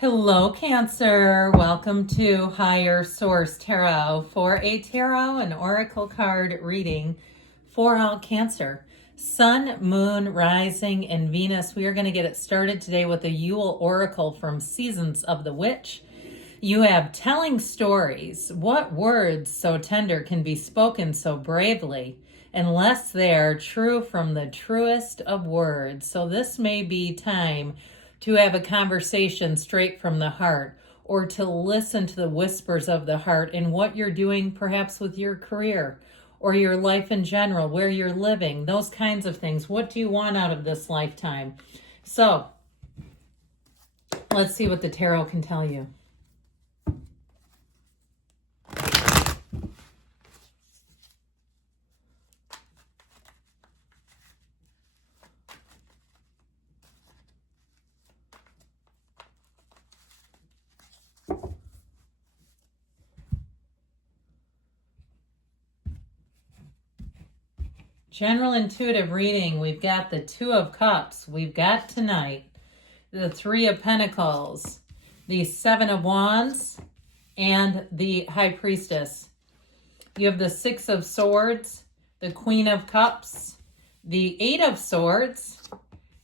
Hello, Cancer. Welcome to Higher Source Tarot for a tarot and oracle card reading for all Cancer. Sun, Moon, Rising, and Venus. We are going to get it started today with a Yule Oracle from Seasons of the Witch. You have telling stories. What words so tender can be spoken so bravely, unless they are true from the truest of words? So this may be time to have a conversation straight from the heart, or to listen to the whispers of the heart in what you're doing, perhaps with your career or your life in general, where you're living, those kinds of things. What do you want out of this lifetime? So let's see what the tarot can tell you. General intuitive reading, we've got the Two of Cups, we've got tonight the Three of Pentacles, the Seven of Wands, and the High Priestess. You have the Six of Swords, the Queen of Cups, the Eight of Swords,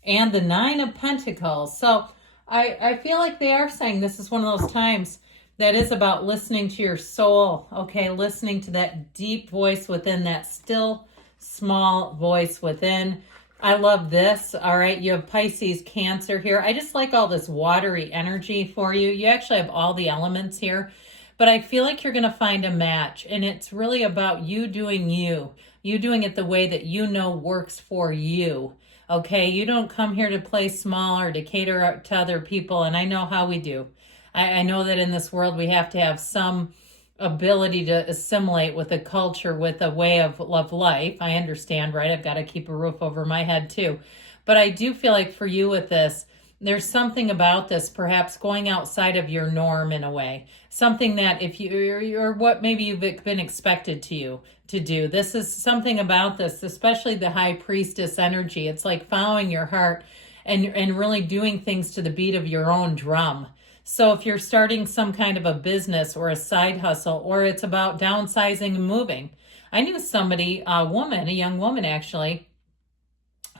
and the Nine of Pentacles. So I feel like they are saying this is one of those times that is about listening to your soul, okay? Listening to that deep voice within, that still small voice within. I love this. All right, you have Pisces, Cancer here. I just like all this watery energy for you. You actually have all the elements here, but I feel like you're going to find a match, and it's really about you doing you doing it the way that you know works for you. Okay, you don't come here to play small or to cater to other people, and I know how we do. I know that in this world we have to have some ability to assimilate with a culture, with a way of life. I understand, right? I've got to keep a roof over my head too. But I do feel like for you with this, there's something about this, perhaps going outside of your norm in a way. Something that if you're what maybe you've been expected to do. This is something about this, especially the High Priestess energy. It's like following your heart and really doing things to the beat of your own drum. So if you're starting some kind of a business or a side hustle, or it's about downsizing and moving. I knew somebody, a young woman actually,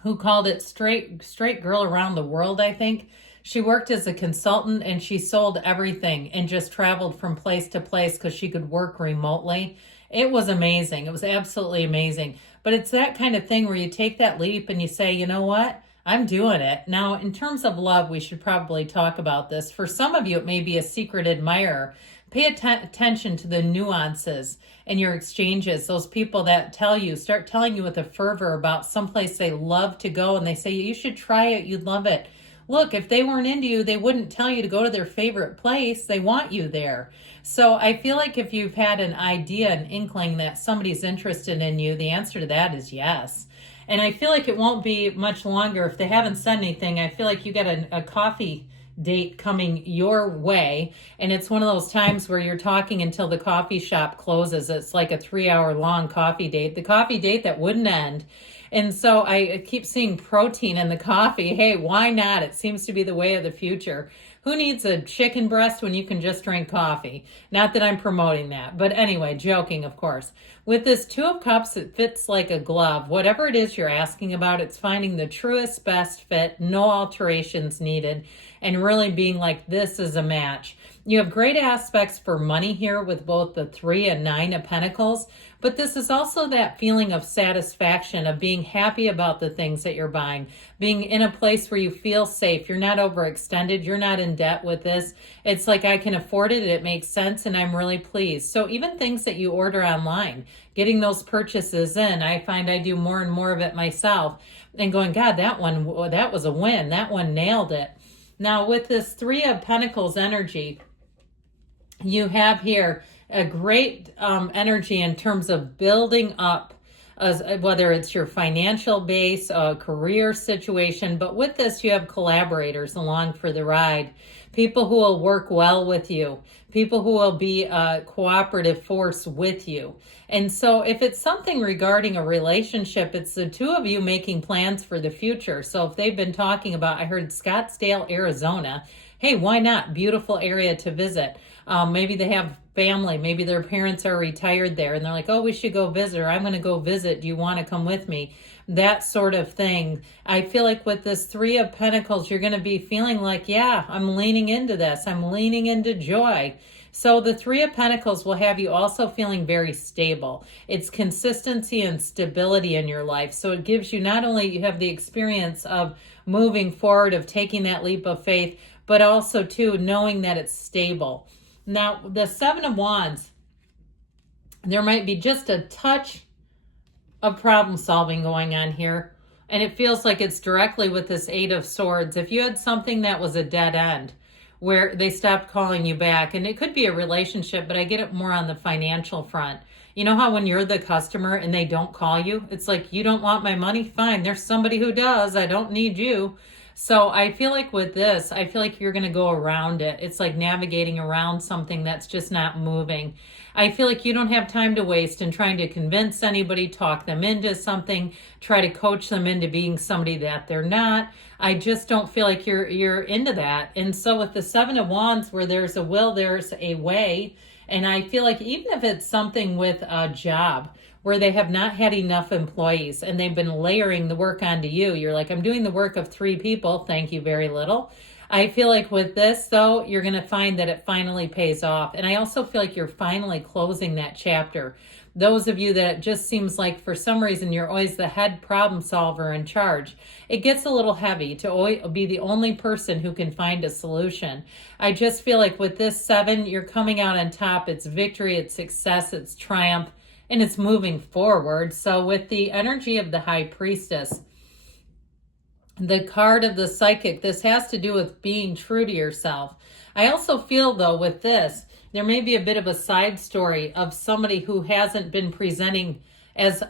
who called it straight girl around the world, I think. She worked as a consultant and she sold everything and just traveled from place to place because she could work remotely. It was amazing. It was absolutely amazing. But it's that kind of thing where you take that leap and you say, you know what? I'm doing it. Now, in terms of love, we should probably talk about this. For some of you, it may be a secret admirer. Pay attention to the nuances in your exchanges. Those people that start telling you with a fervor about someplace they love to go, and they say, you should try it, you'd love it. Look, if they weren't into you, they wouldn't tell you to go to their favorite place. They want you there. So I feel like if you've had an idea, an inkling that somebody's interested in you, the answer to that is yes. And I feel like it won't be much longer. If they haven't said anything, I feel like you got a coffee date coming your way. And it's one of those times where you're talking until the coffee shop closes. It's like a 3-hour long coffee date. The coffee date that wouldn't end. And so I keep seeing protein in the coffee. Hey, why not? It seems to be the way of the future. Who needs a chicken breast when you can just drink coffee? Not that I'm promoting that. But anyway, joking, of course. With this Two of Cups, it fits like a glove. Whatever it is you're asking about, it's finding the truest, best fit, no alterations needed, and really being like, this is a match. You have great aspects for money here with both the 3 and 9 of Pentacles, but this is also that feeling of satisfaction, of being happy about the things that you're buying, being in a place where you feel safe. You're not overextended. You're not in debt with this. It's like, I can afford it. It makes sense, and I'm really pleased. So even things that you order online, getting those purchases in, I find I do more and more of it myself, and going, God, that was a win. That one nailed it. Now with this 3 of Pentacles energy, you have here a great energy in terms of building up, whether it's your financial base, a career situation. But with this, you have collaborators along for the ride, people who will work well with you, people who will be a cooperative force with you. And so if it's something regarding a relationship, it's the two of you making plans for the future. So if they've been talking about, I heard Scottsdale, Arizona, hey, why not? Beautiful area to visit. Maybe they have family, maybe their parents are retired there and they're like, oh, we should go visit, or I'm going to go visit. Do you want to come with me? That sort of thing. I feel like with this Three of Pentacles, you're going to be feeling like, yeah, I'm leaning into this. I'm leaning into joy. So the Three of Pentacles will have you also feeling very stable. It's consistency and stability in your life. So it gives you, not only you have the experience of moving forward, of taking that leap of faith, but also too knowing that it's stable. Now, the Seven of Wands, there might be just a touch of problem solving going on here. And it feels like it's directly with this Eight of Swords. If you had something that was a dead end, where they stopped calling you back, and it could be a relationship, but I get it more on the financial front. You know how when you're the customer and they don't call you, it's like, you don't want my money? Fine, there's somebody who does. I don't need you. So I feel like with this, I feel like you're going to go around it. It's like navigating around something that's just not moving. I feel like you don't have time to waste in trying to convince anybody, talk them into something, try to coach them into being somebody that they're not. I just don't feel like you're into that. And so with the Seven of Wands, where there's a will, there's a way. And I feel like even if it's something with a job where they have not had enough employees and they've been layering the work onto you, you're like, I'm doing the work of 3 people. Thank you very little. I feel like with this, though, you're going to find that it finally pays off. And I also feel like you're finally closing that chapter. Those of you that it just seems like for some reason you're always the head problem solver in charge, it gets a little heavy to be the only person who can find a solution. I just feel like with this 7, you're coming out on top. It's victory, it's success, it's triumph, and it's moving forward. So with the energy of the High Priestess, the card of the Psychic, this has to do with being true to yourself. I also feel, though, with this, there may be a bit of a side story of somebody who hasn't been presenting as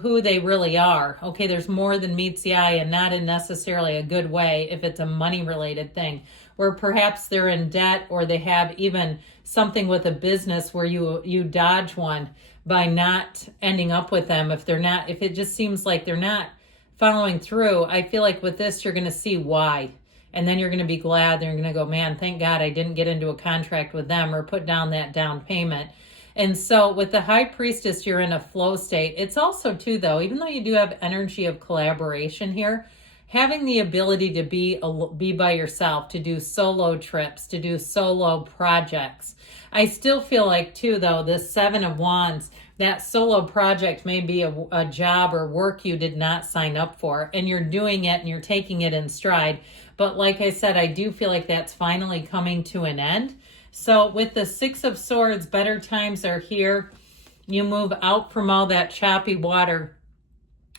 who they really are. Okay, there's more than meets the eye, and not in necessarily a good way if it's a money-related thing, where perhaps they're in debt, or they have even something with a business where you dodge one by not ending up with them if it just seems like they're not following through. I feel like with this, you're going to see why. And then you're going to be glad. You're going to go, man, thank God I didn't get into a contract with them or put down that down payment. And so with the High Priestess, you're in a flow state. It's also too, though, even though you do have energy of collaboration here, having the ability to be by yourself, to do solo trips, to do solo projects. I still feel like too, though, this Seven of Wands, that solo project may be a job or work you did not sign up for, and you're doing it and you're taking it in stride. But like I said, I do feel like that's finally coming to an end. So with the Six of Swords, better times are here. You move out from all that choppy water.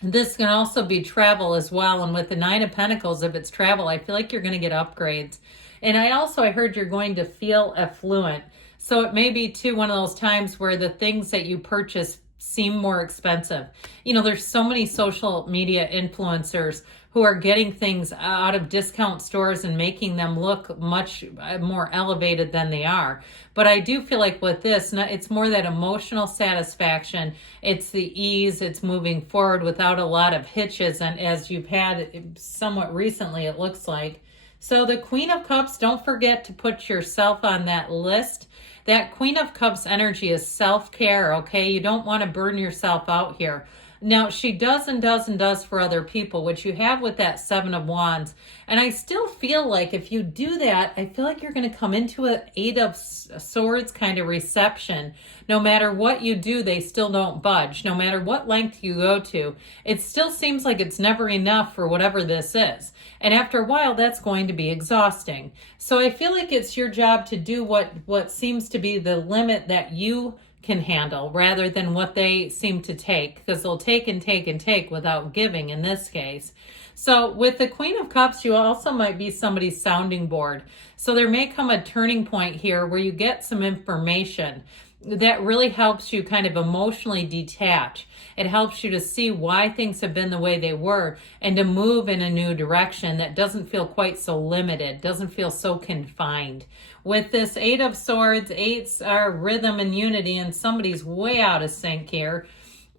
This can also be travel as well. And with the Nine of Pentacles, if it's travel, I feel like you're going to get upgrades. And I heard you're going to feel affluent. So it may be too one of those times where the things that you purchase seem more expensive. You know, there's so many social media influencers who are getting things out of discount stores and making them look much more elevated than they are. But I do feel like with this, it's more that emotional satisfaction. It's the ease. It's moving forward without a lot of hitches. And as you've had somewhat recently, it looks like. So the Queen of Cups, don't forget to put yourself on that list. That Queen of Cups energy is self-care, okay? You don't want to burn yourself out here. Now, she does and does and does for other people, which you have with that Seven of Wands. And I still feel like if you do that, I feel like you're going to come into an Eight of Swords kind of reception. No matter what you do, they still don't budge. No matter what length you go to, it still seems like it's never enough for whatever this is. And after a while, that's going to be exhausting. So I feel like it's your job to do what seems to be the limit that you can handle rather than what they seem to take, because they'll take and take and take without giving in this case. So with the Queen of Cups, you also might be somebody's sounding board. So there may come a turning point here where you get some information. that really helps you kind of emotionally detach. It helps you to see why things have been the way they were and to move in a new direction that doesn't feel quite so limited, doesn't feel so confined. With this Eight of Swords, eights are rhythm and unity, and somebody's way out of sync here.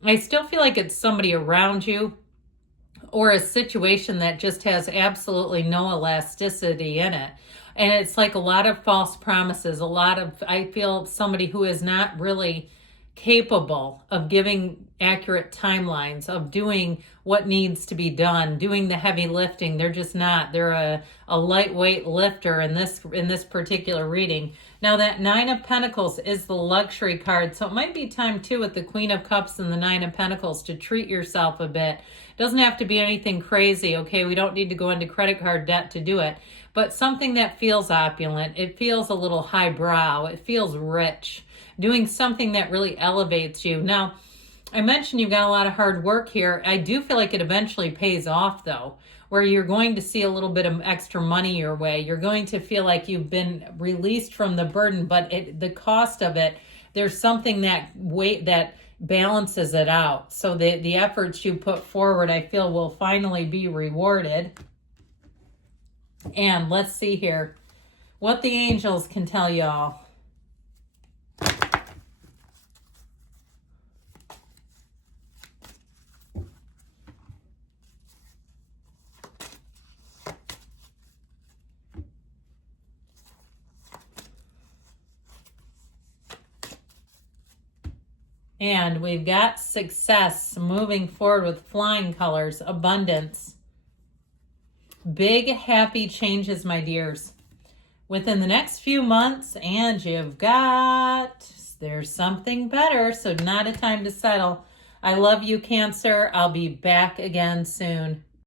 I still feel like it's somebody around you or a situation that just has absolutely no elasticity in it. And it's like a lot of false promises, I feel somebody who is not really capable of giving accurate timelines, of doing what needs to be done, doing the heavy lifting. They're just not. They're a lightweight lifter in this particular reading. Now that Nine of Pentacles is the luxury card, so it might be time too with the Queen of Cups and the Nine of Pentacles to treat yourself a bit. Doesn't have to be anything crazy, okay? We don't need to go into credit card debt to do it, but something that feels opulent. It feels a little highbrow. It feels rich. Doing something that really elevates you. Now, I mentioned you've got a lot of hard work here. I do feel like it eventually pays off, though, where you're going to see a little bit of extra money your way. You're going to feel like you've been released from the burden, but the cost of it, there's something that balances it out. So the efforts you put forward, I feel, will finally be rewarded. And let's see here what the angels can tell y'all. And we've got success, moving forward with flying colors, abundance. Big, happy changes, my dears, within the next few months. And there's something better, so not a time to settle. I love you, Cancer. I'll be back again soon.